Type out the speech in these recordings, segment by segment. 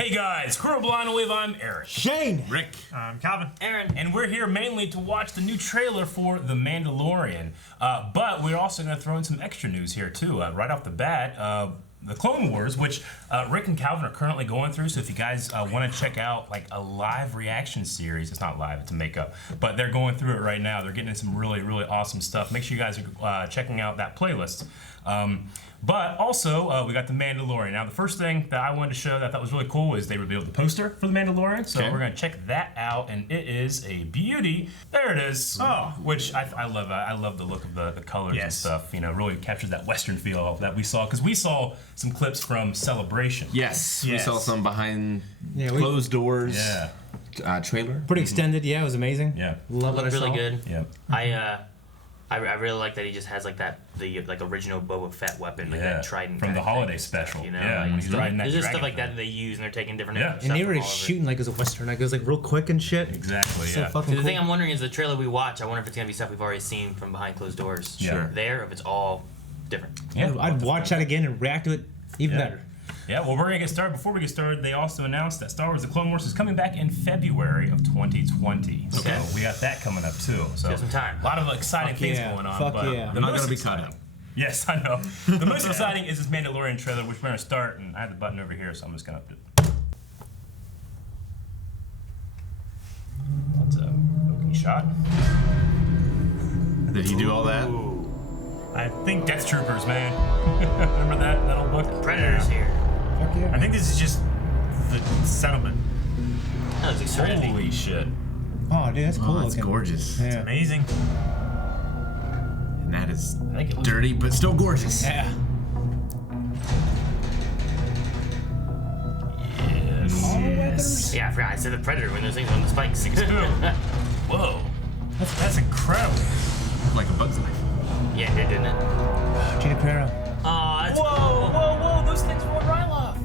Hey guys, Crew Blind Wave, I'm Eric. Shane! Rick. Calvin. Aaron. And we're here mainly to watch the new trailer for The Mandalorian. But we're also going to throw in some extra news here too. Right off the bat, the Clone Wars, which Rick and Calvin are currently going through. So if you guys want to check out like a live reaction series, it's not live, it's a makeup, but they're going through it right now. They're getting some really, really awesome stuff. Make sure you guys are checking out that playlist. But also, we got The Mandalorian. Now, the first thing that I wanted to show that I thought was really cool is they revealed the poster for The Mandalorian. So we're going to check that out, and it is a beauty. There it is. Oh, which I love. I love the look of the colors and stuff. You know, really captures that Western feel that we saw, because we saw some clips from Celebration. Yes. We saw some behind closed doors. Yeah. Trailer. Pretty extended, yeah, it was amazing. Yeah. Love what I saw. Really good. Yeah. I really like that he just has like the original Boba Fett weapon, like that trident from the holiday stuff, special. you know? Yeah, like, when he's riding that there's just stuff dragon like that thing. they use, and they're taking different. Yeah. stuff And they were from all just over. shooting like it was a Western, like it was like real quick and shit. Exactly. So Yeah. fucking The cool. thing I'm wondering is the trailer we watch. I wonder if it's gonna be stuff we've already seen from behind closed doors. Sure. There, if it's all different. Yeah. I'd watch that again and react to it even better. Yeah, well, we're going to get started. Before we get started, they also announced that Star Wars The Clone Wars is coming back in February of 2020. Okay. So we got that coming up, too. So Got some time. A lot of exciting things yeah. going on. Fuck but yeah. the I'm not most going to be exciting- caught up. Yes, I know. The most exciting is this Mandalorian trailer, which we're going to start, and I have the button over here, so I'm just going to... That's a focusing shot. Did he do all that? I think Death Troopers, man. Remember that old book? Predators here. Fuck yeah. I think this is just the settlement. Oh, it's like Serenity. Holy shit. Oh, dude, that's cool Oh, that's looking. gorgeous. Yeah. Amazing. And that is I think it looks... dirty, but still gorgeous. Yeah. Yes. Yeah, I forgot. I said the Predator when those things are on the spikes. Whoa. That's incredible. Like a bug's life. Yeah, it did, didn't it? Gina Carano. Oh, that's Whoa, cool. whoa, those things roll right off.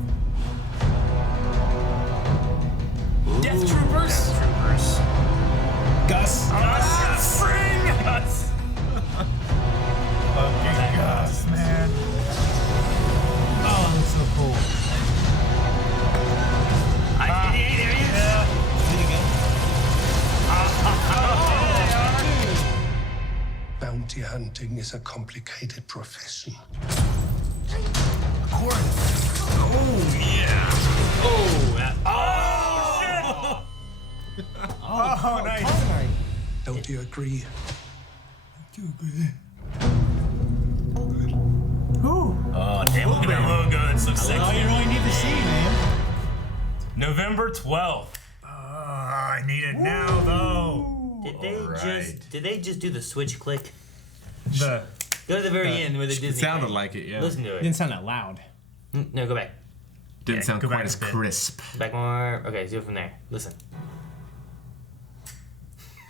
Death Troopers. Troopers. Gus. Spring. Gus. Fucking Gus, man. Oh, that's so cool. There he is. Bounty hunting is a complicated profession. Oh, nice. Don't you agree? Oh, damn, look at that logo. That's so All sexy. you really need to see, man. November 12th. I need it now, though. Did they just do the switch click? The Go to the very end where the Disney. It sounded thing. like it, yeah. Listen to It it. didn't sound that loud. No, go back. Didn't sound go quite back as a bit. crisp. Back more. Okay, let's go from there. Listen.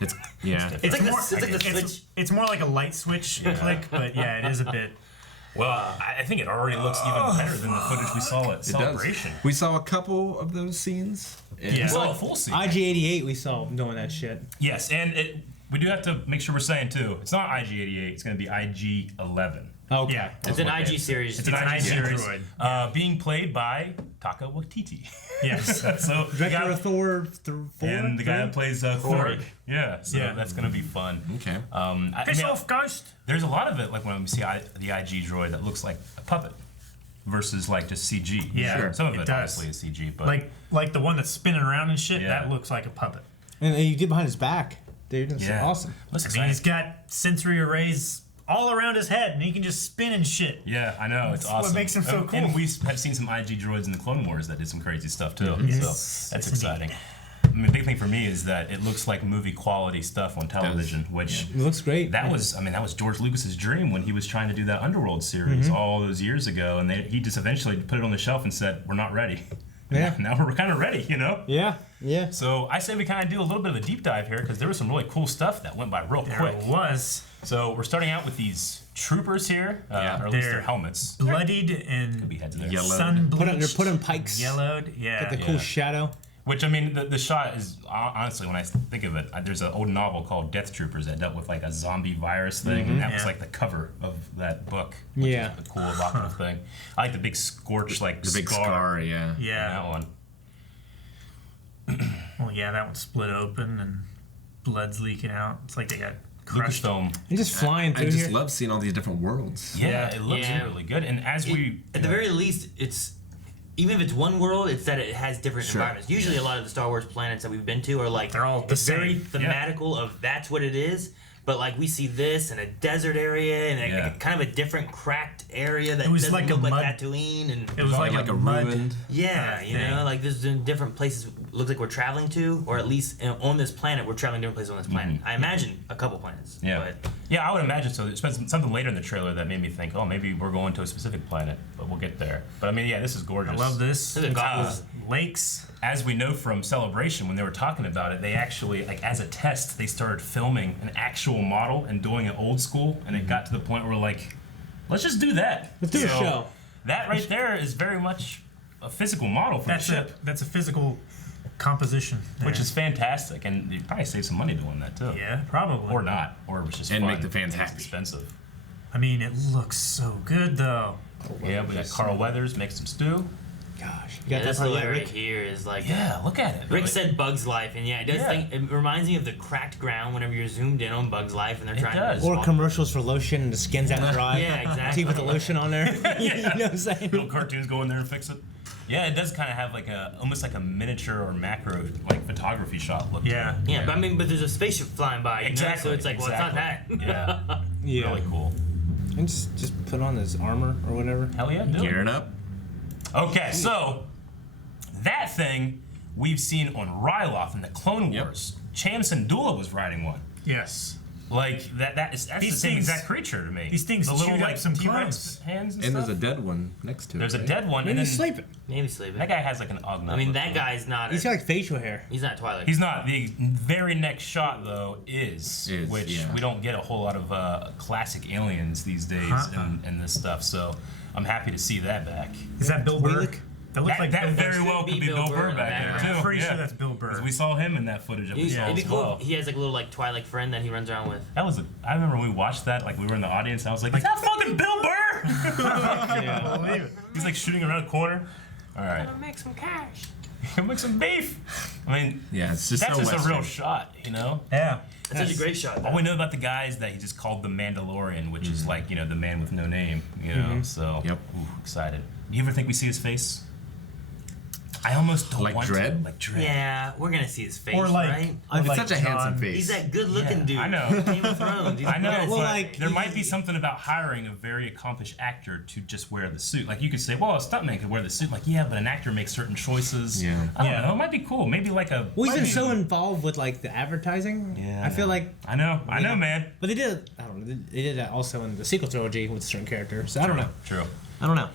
It's yeah. It's like more, the switch. it's more like a light switch click, but yeah, it is a bit. Well, I think it already looks even better than the footage we saw at It Celebration. does. We saw a couple of those scenes. We Yeah. saw a full scene. IG-88 we saw doing that shit. Yes, and we do have to make sure we're saying, too, it's not IG-88, it's going to be IG-11. Okay. Yeah. It's an IG series. It's an IG series. droid. Being played by Taika Waititi. Yes. So Director of Thor, and the guy that plays Thor. Korg. Yeah, so Yeah. that's gonna be fun. Okay. Fish off, ghost. There's a lot of it, like when we see the IG droid that looks like a puppet versus like just CG. Yeah, Sure. Some of it it does. obviously is CG, but Like the one that's spinning around and shit. Yeah. That looks like a puppet. And you did behind his back. Dude, it's yeah, awesome. Looks I mean, he's exciting. got sensory arrays all around his head, and he can just spin and shit. Yeah, I know, it's That's what awesome. makes him so cool. And we have seen some IG droids in the Clone Wars that did some crazy stuff too. Yes. So that's Yes, exciting. I mean, the big thing for me is that it looks like movie quality stuff on television, which It looks great. that was George Lucas's dream when he was trying to do that Underworld series all those years ago, and he just eventually put it on the shelf and said, "We're not ready." Yeah. Now we're kind of ready, you know. Yeah. Yeah. So I say we kind of do a little bit of a deep dive here because there was some really cool stuff that went by real There quick. it was. So we're starting out with these troopers here, or at least their They're helmets. Bloodied Could and be heads there. Yellow. sun They're bleached. putting pikes. Yellowed. Yeah. Get the cool Yeah. shadow. Which, I mean, the shot is, honestly, when I think of it, there's an old novel called Death Troopers that dealt with like a zombie virus thing, and that was Yeah. like the cover of that book. Which Yeah. is a cool, evocative thing. I like the big scorch, like The big scar, yeah. in Yeah. that one. yeah, that one's split open and blood's leaking out. It's like they got crushed. Lucasfilm. And just flying I through just here. love seeing all these different worlds. Yeah, it looks Yeah. really good. And as we At the very least, it's even if it's one world, it's that it has different Sure. environments. Usually, a lot of the Star Wars planets that we've been to are like They're all the it's very same. thematical of that's what it is. But like we see this in a desert area and Yeah. a kind of a different cracked area that It was doesn't like a look like mud- Tatooine and It was like Like a a mud. ruined. yeah, you thing. know, like there's different places. Looks like we're traveling to, or at least on this planet, we're traveling different places on this planet. I imagine a couple planets. Yeah. But Yeah, I would imagine so. There's been something later in the trailer that made me think, oh, maybe we're going to a specific planet, but we'll get there. But I mean, yeah, this is gorgeous. I love this. Those are goggles. Lakes. As we know from Celebration, when they were talking about it, they actually, like, as a test, they started filming an actual model and doing it old school, and it got to the point where, like, let's just do that. Let's do a So, show. That right there is very much a physical model for That's the a ship, that's a physical composition. which there. is fantastic, and you probably save some money doing that too. yeah, probably. Or not, or it was just And fun make the fans and it's happy. expensive. I mean, it looks so good though. Yeah, we got Carl Weathers make some stew. Gosh, you yeah, got that this part little yet, area Rick? here is like Yeah, look at it. Rick Like, said Bug's Life, and yeah, it does Yeah. think it reminds me of the cracked ground whenever you're zoomed in on Bug's Life and they're It trying does. to Or swap- commercials for lotion and the skin's out dry. Yeah, exactly. Tea with the lotion on there. You know what I'm saying? little cartoons go in there and fix it. Yeah, it does kind of have like a almost like a miniature or macro like photography shot look. Yeah. To it. Yeah, but I mean, but there's a spaceship flying by, you Exactly. know? So it's like, well, it's not that. Yeah. Yeah. Really cool. And just put on his armor or whatever. Hell yeah, do it. Gearing up. Okay, so that thing we've seen on Ryloth in the Clone Yep. Wars. Cham Syndulla was riding one. Yes. Like that's the These same things- exact creature to me. these things the little chewed up like some T-Rex clones. hands and, And stuff. there's a dead one next to it. There's a right? dead one, Maybe and then he's sleeping. Maybe sleeping. that guy has like an augment. I mean, look that to him. guy's not. He's got like facial hair. He's not Twilight. He's not. The very next shot, though, is which yeah. we don't get a whole lot of classic aliens these days in this stuff. So I'm happy to see that back. Is that Bill Burr? Look. That looks That, like that Bill very Burr. well Could could be be Bill Bill Burr Burr in the back there background. too. I'm pretty yeah. sure that's Bill Burr. 'Cause we saw him in that footage that we saw It'd be as cool. well. He has like a little like Twilight friend that he runs around with. That was I remember when we watched that, like we were in the audience, and I was like, "Is that fucking Bill Burr?" Believe it. He's like shooting around a corner. All right, Make some cash. make some beef. I mean, Yeah, it's just that's so just a real Western. shot, you know. Yeah. That's such a great shot. All we know about the guy is that he just called the Mandalorian, which is like, you know, the man with no name, you know. So, Yep. ooh, excited. You ever think we see his face? I almost don't Like want Dredd? to. Like Dread. Yeah, we're gonna see his face, Or like, right? or It's like such a handsome John- face. He's that good-looking Yeah, dude. I know. Game of Thrones. I know, Yes. but like, there might be something about hiring a very accomplished actor to just wear the suit. Like you could say, well, a stuntman could wear the suit. Like, yeah, but an actor makes certain choices. Yeah. I don't Yeah. know. It might be cool. Maybe like a. Well, he's been maybe- so involved with like the advertising. Yeah, I feel like. I know, man. But they did. I don't know. They did that also in the sequel trilogy with certain characters. So I don't know. True. I don't know.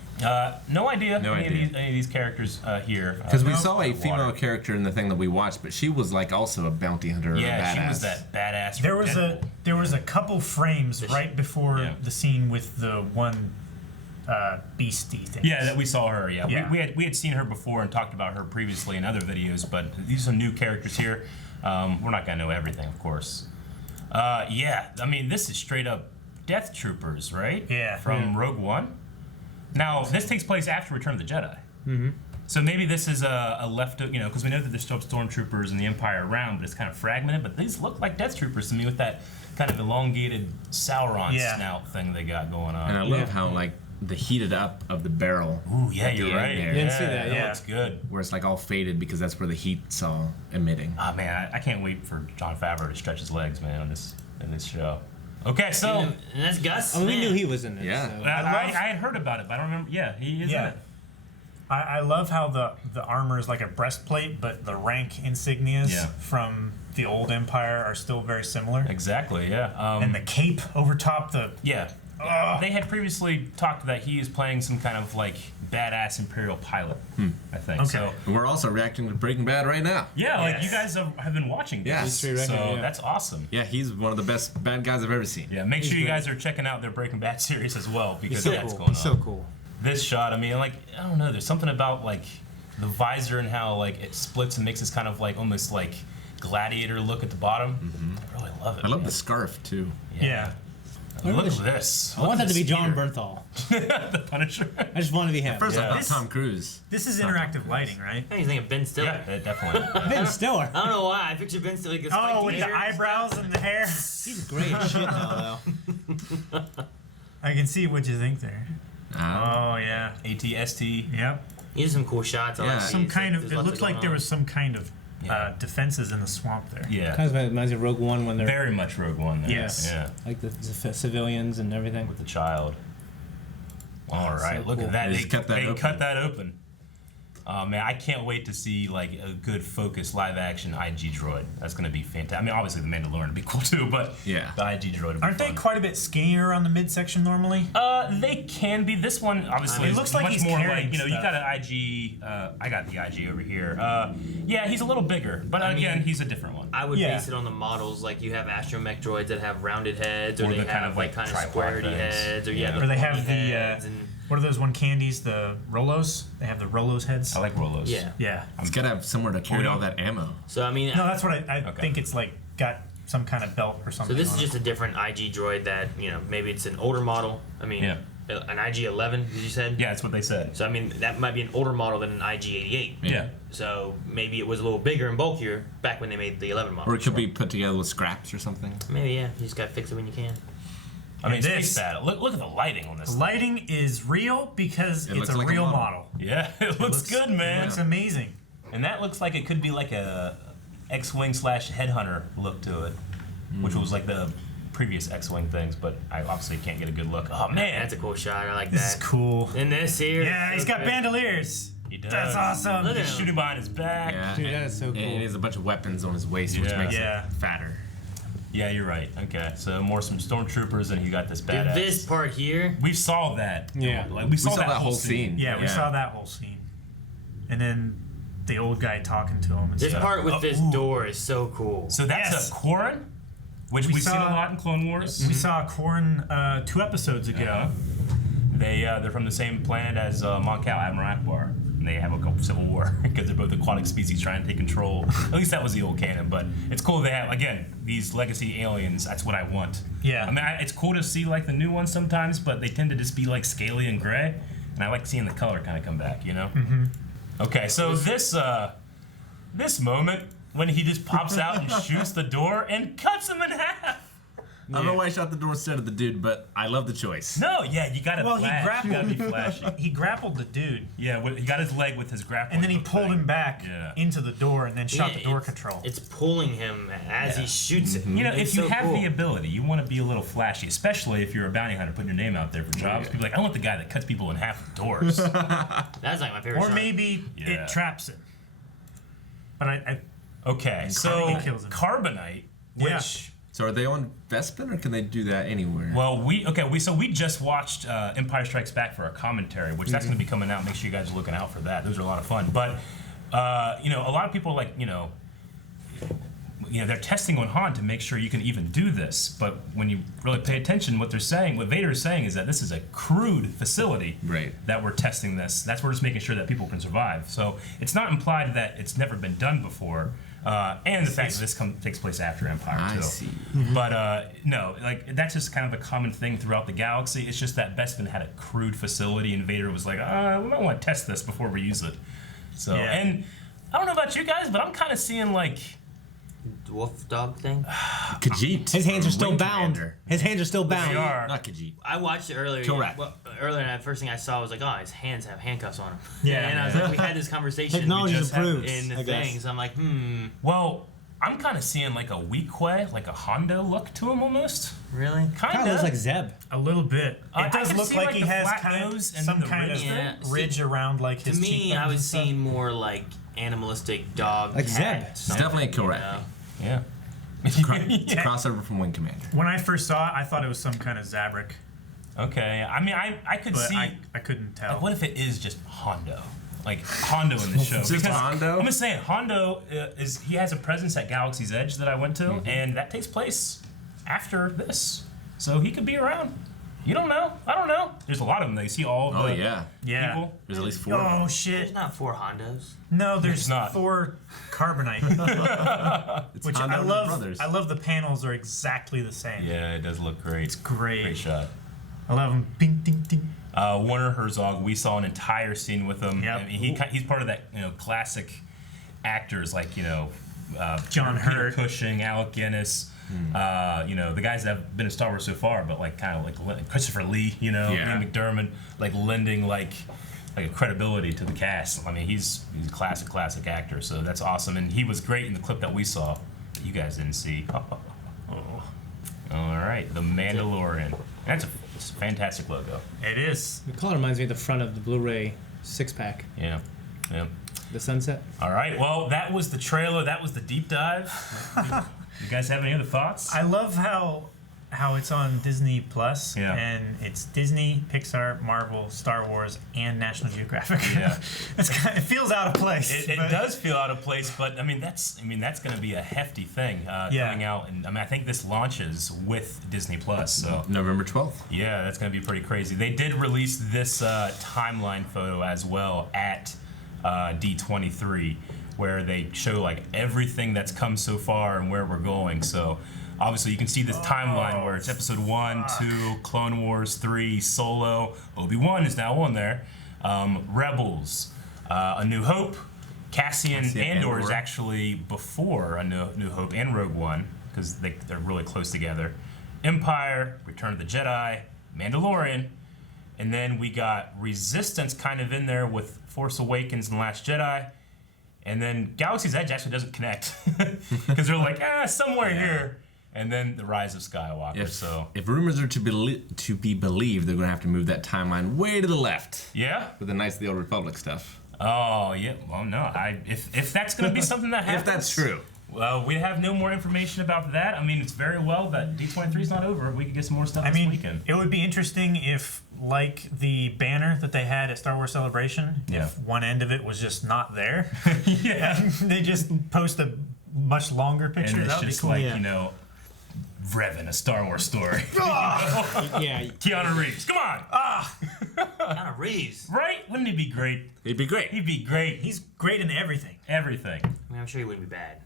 No idea. No any idea. Of any of these characters here. Because we No. saw a Water. female character in the thing that we watched, but she was like also a bounty hunter. Yeah, a badass. she was that badass. There from was Deadpool. there was a couple frames right before Yeah. the scene with the one beastie thing. Yeah, that we saw her. Yeah, Yeah. We had seen her before and talked about her previously in other videos, but these are new characters here. We're not gonna know everything, of course. Yeah, I mean this is straight up Death Troopers, right? Yeah. From Rogue One. Now this takes place after Return of the Jedi. Mm-hmm. So maybe this is a left, you know, because we know that there's still stormtroopers and the Empire around, but it's kind of fragmented. But these look like Death Troopers to me with that kind of elongated Sauron Yeah. snout thing they got going on. And I love how like the heated up of the barrel, Ooh, yeah, at the you're end right. there. Didn't see that, That yeah. looks good. where it's like all faded because that's where the heat's all emitting. Oh man, I can't wait for Jon Favreau to stretch his legs, man, in this show. Okay, so And that's Gus. I mean, we Man. knew he was in it. Yeah. So. I had heard about it, but I don't remember. Yeah, he is in Yeah. it. I love how the armor is like a breastplate, but the rank insignias Yeah. from the old Empire are still very similar. Exactly. Yeah. And the cape over top the Yeah. They had previously talked that he is playing some kind of like badass Imperial pilot. I think. Okay. So And we're also reacting to Breaking Bad right now. yeah, like Yes. you guys have been watching this, Yes. History record, so yeah. that's awesome. Yeah, he's one of the best bad guys I've ever seen. Yeah, make sure you great. guys are checking out their Breaking Bad series as well because so that's cool. going on. He's so cool. This shot, I mean, like I don't know, there's something about like the visor and how like it splits and makes this kind of like almost like gladiator look at the bottom. I really love it. I love man. the scarf too. yeah. Look at this. I want that to be John Speeder. Bernthal. The Punisher. I just want to be him. First, I Yeah. thought This- Tom Cruise. This is interactive lighting, right? I think he's thinking Ben Stiller. Yeah, definitely. Ben Stiller. I don't know why. I picture Ben Stiller like a Oh, spiky with the hair. eyebrows and the hair. He's great as shit now, though. I can see what you think there. Uh, Oh yeah. ATST. Yep. He did some cool shots. I Yeah. like Some these. kind of. There's It lots looked going like there on. was some kind of Yeah. defenses in the swamp there. Yeah. Kind of reminds me of Rogue One when they're Very much Rogue One. There. Yes. Yeah. like the civilians and everything. With the child. All right, so look cool. at that. They just cut that they open. cut that open. Oh man, I can't wait to see like a good focused live action IG droid. That's gonna be fantastic. I mean, obviously the Mandalorian would be cool too, but Yeah. the IG droid would be Aren't they fun. quite a bit skinnier on the midsection normally? They can be. This one obviously It is looks like much he's more carrying like, you know, you stuff. got an IG. I got the IG over here. Yeah, he's a little bigger, but again, mean, he's a different one. I would Yeah. base it on the models. Like you have astromech droids that have rounded heads, or Or they the kind have of, like like, kind of tripod squaredy things. heads, or Yeah. the Or they have pointy the heads and what are those one candies? The Rolos. They have the Rolos heads. I like Rolos. yeah. Yeah. it's gotta have somewhere to carry Oh, all that ammo. So I mean, No, that's what I Okay. think. It's like got some kind of belt or so something. this is on just a different IG droid that maybe it's an older model. I mean, Yeah. an IG-11. Did you said? Yeah, that's what they said. So I mean, that might be an older model than an IG-88. Yeah. So maybe it was a little bigger and bulkier back when they made the 11 model. Or it could be put together with scraps or something. Maybe yeah. You just gotta fix it when you can. I mean, And space this- battle. Look at the lighting on this. The lighting is real because It it's looks a like a real model. model. Yeah, it looks good, man. It looks amazing. And that looks like it could be like a X-wing / headhunter look to it, which was like the previous X-wing things. But I obviously can't get a good look. Oh man, That's a cool shot. I like This that. is cool. And this here. Yeah, he's got okay. bandoliers. he does. That's awesome. Look at He's shooting behind his back. Yeah. Dude, that is so And cool. he has a bunch of weapons on his waist, which Yeah. makes Yeah. it fatter. Yeah, you're right. Okay, so more some stormtroopers, and you got this Dude, badass. this part here. We saw that. Yeah. like we saw, saw that whole scene. Yeah, we saw that whole scene. And then the old guy talking to him and This stuff. part with this ooh. door is so cool. So that's Yes. a Quarren, which We we've seen a saw- lot in Clone Wars. We saw Corrin 2 episodes ago. Yeah. They're from the same planet as Mon Cal, Admiral Akbar. And they have a civil war because they're both aquatic species trying to take control. At least that was the old canon. But it's cool they have again these legacy aliens. That's what I want. Yeah. I mean, it's cool to see like the new ones sometimes, but they tend to just be like scaly and gray, and I like seeing the color kind of come back. You know. Mm-hmm. Okay, so this moment when he just pops out and shoots the door and cuts him in half. I don't know why I shot the door instead of the dude, but I love the choice. No, yeah, you gotta Well, he flash. You gotta be grappled. flashy. He grappled the dude, Yeah, he got his leg with his grapple. and then he pulled him back Yeah. into the door, and then shot Yeah, the door it's- control. It's pulling him as he shoots it. You know, It's if you so have cool. the ability, you want to be a little flashy, especially if you're a bounty hunter putting your name out there for jobs. People are like, I want the guy that cuts people in half with doors. That's like my favorite Or shot. maybe Yeah. it traps him. But I Okay, so Carbonite kills him. Carbonite, which Yeah. So are they on Bespin or can they do that anywhere? well, we just watched Empire Strikes Back for our commentary, which that's going to be coming out. Make sure you guys are looking out for that. Those are a lot of fun. But a lot of people like they're testing on Han to make sure you can even do this. But when you really pay attention, what Vader is saying is that this is a crude facility. Right. That we're testing this. That's we're just making sure that people can survive. So it's not implied that it's never been done before. And the fact that this takes place after Empire I too. see. But no, like that's just kind of a common thing throughout the galaxy. It's just that Bespin had a crude facility, and Vader was like, we might want to test this before we use it. So, Yeah. and I don't know about you guys, but I'm kind of seeing like, Wolf dog thing. Khajiit. His hands are still Wing bound. Commander. His hands are still they bound. are. Not Khajiit. I watched it earlier. Correct. Well, earlier, and the first thing I saw was like, oh, his hands have handcuffs on him. Yeah. And I was like, we had this conversation Technology's we just had improved, in the I guess. thing. So I'm like, Well, I'm kind of seeing like a Weequay, like a Hondo look to him almost. really? Kind Kind of looks like Zeb. a little bit. I It does can look see, like like, he the has flat kind nose of and some then the kind ridge of there. ridge around like To his me, cheekbones I and was stuff. seeing more like animalistic dog. Like cat, Zeb. It's something, definitely correct. you know? Yeah. It's a crossover from Wing Commander. When I first saw it, I thought it was some kind of Zabrak, Okay. I mean, I could but see. I couldn't tell. Like, what if it is just Hondo? Like Hondo in the show. It's just Because Hondo? I'm just saying, Hondo he has a presence at Galaxy's Edge that I went to, Mm-hmm. and that takes place after this, so he could be around. You don't know. I don't know. There's a lot of them. They see all of the yeah. people. There's at least 4. Oh There's shit! not 4 Hondos. No, there's not. 4 carbonite. It's Which Hondo I and love. Brothers. I love the panels are exactly the same. Yeah, it does look great. It's great. Great shot. I love them. Ding ding ding. Werner Herzog, we saw an entire scene with him. Yep. I mean, he's part of that, classic actors like, John Peter Hurt. Cushing, Alec Guinness, the guys that have been in Star Wars so far, but like kind of like Christopher Lee, Ian McDermott, like lending like a credibility to the cast. I mean, he's a classic actor, so that's awesome. And he was great in the clip that we saw that you guys didn't see. All right, The Mandalorian. It's a fantastic logo. It is. The color reminds me of the front of the Blu-ray 6-pack. Yeah. The sunset. All right. Well, that was the trailer. That was the deep dive. You guys have any other thoughts? I love how it's on Disney Plus, Yeah. and it's Disney, Pixar, Marvel, Star Wars, and National Geographic. Yeah. It feels out of place. It but- does feel out of place, but that's going to be a hefty thing coming out, and I think this launches with Disney Plus. So November 12th. yeah, that's going to be pretty crazy. They did release this timeline photo as well at D23, where they show like everything that's come so far and where we're going. So obviously you can see this timeline where it's episode 1, 2, Clone Wars 3, Solo, Obi-Wan is now on there, Rebels, A New Hope, Cassian Andor is actually before A New Hope and Rogue One because they're really close together, Empire, Return of the Jedi, Mandalorian, and then we got Resistance kind of in there with Force Awakens and Last Jedi. And then Galaxy's Edge actually doesn't connect because they're like, somewhere here. And then The Rise of Skywalker. If rumors are to be believed, they're going to have to move that timeline way to the left Yeah? with the Knights of the Old Republic stuff. Oh, yeah. Well, no. If that's going to be something that happens. If that's true. Well, we have no more information about that. I mean, it's very well that D23's not over. We could get some more stuff this weekend. It would be interesting if, like the banner that they had at Star Wars Celebration, if one end of it was just not there. Yeah. And they just post a much longer picture. And it's That would be just cool. like, Revan, a Star Wars story. Yeah. Keanu Reeves. Come on. Keanu Reeves. Right? Wouldn't he be great? He'd be great. He'd be great. He's great in everything. Everything. I mean, I'm sure he wouldn't be bad.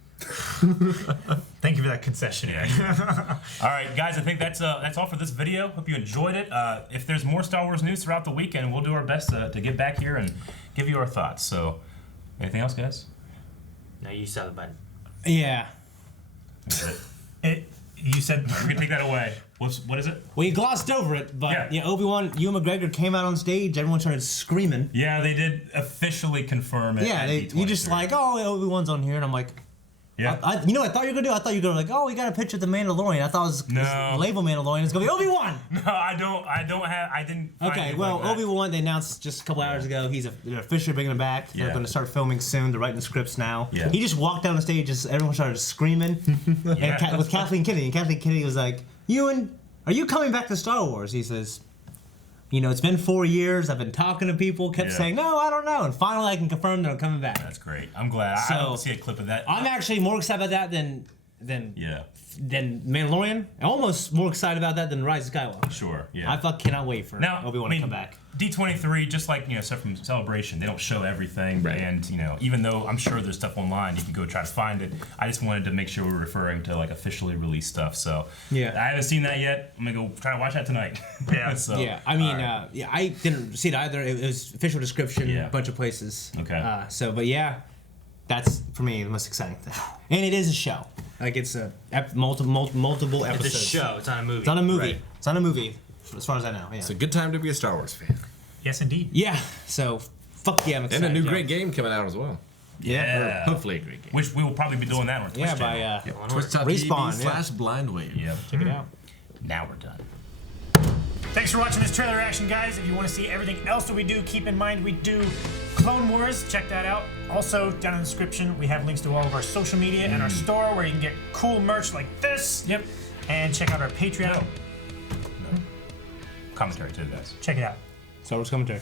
Thank you for that concession. Yeah. All right, guys. I think that's all for this video. Hope you enjoyed it. If there's more Star Wars news throughout the weekend, we'll do our best to get back here and give you our thoughts. So, anything else, guys? No, you saw the button. Yeah. You said We can take that away. What is it? Well, you glossed over it, but Yeah. Obi-Wan, Ewan McGregor came out on stage. Everyone started screaming. Yeah, they did officially confirm it. Yeah, at you just D23. like, Obi-Wan's on here, and I'm like, Yeah. you know what I thought you were gonna do? I thought you were gonna we got a picture of the Mandalorian. I thought it was No. label Mandalorian. It's gonna be Obi-Wan. No, I didn't. Find Okay, anything well, like that. Obi-Wan, they announced just a couple hours ago, they're officially bringing him back. They're Yeah. going to start filming soon. They're writing the scripts now. Yeah. He just walked down the stage, everyone started screaming. Yeah. And with Kathleen Kennedy. And Kathleen Kennedy was like, Ewan, are you coming back to Star Wars? He says, it's been 4 years. I've been talking to people, kept Yeah. saying, no, I don't know. And finally I can confirm that I'm coming back. That's great. I'm glad. I don't see a clip of that. I'm actually more excited about that than Yeah. Mandalorian. I'm almost more excited about that than Rise of Skywalker. Sure. Yeah. I cannot wait for Now, Obi-Wan to come back. D23, just like stuff from Celebration, they don't show everything, Right. and even though I'm sure there's stuff online, you can go try to find it. I just wanted to make sure we're referring to like officially released stuff. So Yeah. I haven't seen that yet. I'm gonna go try to watch that tonight. Yeah. So, Yeah, I mean, all right. I didn't see it either. It was official description, Yeah. a bunch of places. Okay. But yeah, that's for me the most exciting thing. And it is a show. Like it's a multiple episodes. It's a show. It's not a movie. It's not a movie. Right. It's not a movie, as far as I know. Yeah. It's a good time to be a Star Wars fan. yes, indeed. Yeah. So fuck yeah, I'm excited. And a new yeah. great game coming out as well. Yeah. Hopefully a great game. Which we will probably be doing that on Twitch. Yeah, channel. by Twitch.tv Respawn, yeah. /BlindWave. Yep. check it out. Now we're done. Thanks for watching this trailer reaction, guys. If you want to see everything else that we do, keep in mind we do Clone Wars. Check that out. Also, down in the description, we have links to all of our social media and our store where you can get cool merch like this. Yep. And check out our Patreon. No. Commentary too, guys. Check it out. Star Wars commentary.